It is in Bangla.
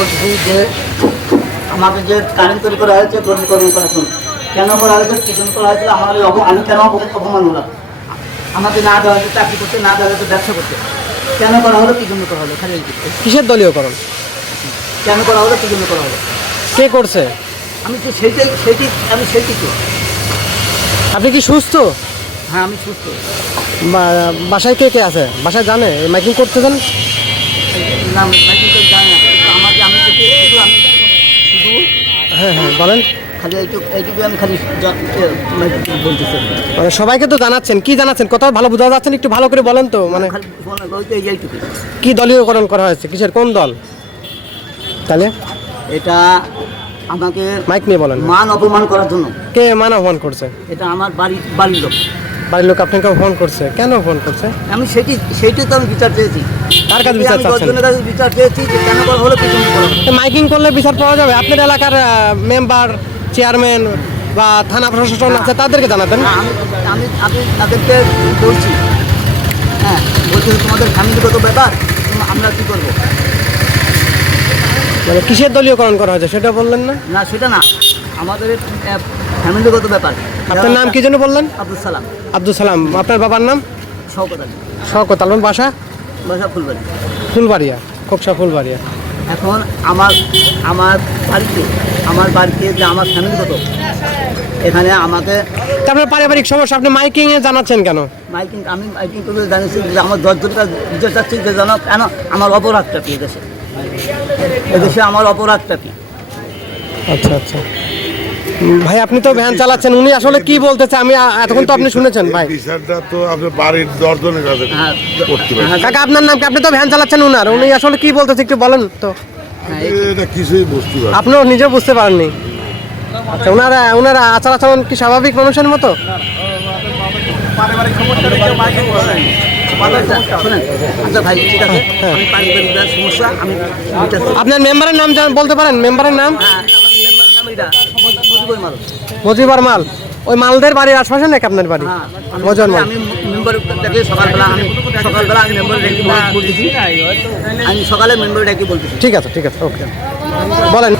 বলছি যে আমাকে যে কারেন্ট তৈরি করা হয়েছে দলীয়করণ করার জন্য, কেন করা হয়েছে, কী জন্য করা হয়েছিল, আমার আমি কেন অপমান হলাম, আমাকে না দেওয়া হয়েছে চাকরি করতে, না দেওয়া হয়েছে ব্যবসা করতে, কেন করা হলো, কী জন্য করা হলো, খালি কিসের দলীয়করণ? কেন করা হলো, কী জন্য করা হলো? কে করছে? আমি তো সেইটাই তো। আপনি কি সুস্থ? হ্যাঁ, আমি সুস্থ। বাসায় কে কে আছে? বাসায় জানে মাইকিং করতে জান? না, আমি তো জানি না, কিন্তু আমি শুধু হ্যাঁ হ্যাঁ বলেন। খালি এইটুকু আমি খালি বলতেছি। মানে সবাইকে তো জানাচ্ছেন, কি জানাচ্ছেন? কোথাও ভালো বোঝা যাচ্ছেন, একটু ভালো করে বলেন তো। মানে খালি এইটুকু। কি দলীয়করণ করা হয়েছে? কিসের, কোন দল? তাহলে এটা আমাকে মাইক নিয়ে বলেন। মান অপমান করার জন্য। কে মান অপমান করছে? এটা আমার বাড়ির লোক। বাড়ির লোক আপনাকে ফোন করছে? কেন ফোন করছে? আমি সেইটাই তো আমি বিচার চেয়েছি। কার কাছে বিচার আমি চাচ্ছেন? 10 জনের কাছে বিচার চেয়েছি যে কেন করা হলো, কি জন্য করা হলো। মাইকিং করলে বিচার পাওয়া যাবে? আপনার এলাকার মেম্বার, চেয়ারম্যান বা থানা প্রশাসন আছে, তাদেরকে জানাতেন। না, আমি তাদেরকে বলছি, হ্যাঁ বলছি তোমাদের ফ্যামিলিগত ব্যাপার, আমরা কী করবো। মানে কিসের দলীয়করণ করা হয়েছে সেটা বললেন না? না, সেটা না, আমাদের ফ্যামিলিগত ব্যাপার। আপনার নাম কি যেন বললেন? আব্দুল সালাম। আব্দুল সালাম। আপনার বাবার নাম? শওকত আলী। শওকত আলম। বাসা? বাসা ফুলবাড়ি। ফুলবাড়িয়া, খোকসা ফুলবাড়িয়া। এখন আমার বাড়িতে যে আমার ফ্যামিলিগত, এখানে আমাকে তারপরে পারিবারিক সমস্যা, আপনি মাইকিংয়ে জানাচ্ছেন কেন? আমি মাইকিং করে জানিয়েছি যে আমার 10 জনকার বিচার চাচ্ছি যে জানো কেন আমার অপরাধটা কি এদেশে আমার অপরাধটা কি। আচ্ছা আচ্ছা ভাই, আপনি তো ভ্যান চালাচ্ছেন, উনি আসলে কি বলতেছে আমি এতক্ষণ তো আপনি শুনেছেন ভাই। বিচারটা তো আপনার বাড়ির 10 জনের কাছে করতে পারেন। কাকা আপনার নাম কি? আপনি তো ভ্যান চালাচ্ছেন, উনি আসলে কি বলতেছে একটু বলেন তো। এটা কিছুই বুঝতে পারেন। আপনিও নিজে বুঝতে পারেননি? আচ্ছা, ওনারা আচার আচরণ কি স্বাভাবিক মানুষের মতো? আচ্ছা ভাই, ঠিক আছে, আমি পারিবারিক সমস্যা আমি আপনার মেম্বারের নাম বলতে পারেন? মেম্বারের নাম? মজিবর মাল। ওই মালদের বাড়ির আশপাশে নাকি আপনার বাড়ি? মজিবর মাল। আমি মেম্বারটাকে সকালবেলা আমি মেম্বার ডেকে বলতেছি, আমি সকালে মেম্বার ডেকে বলতেছি। ঠিক আছে ঠিক আছে, ওকে বলেন।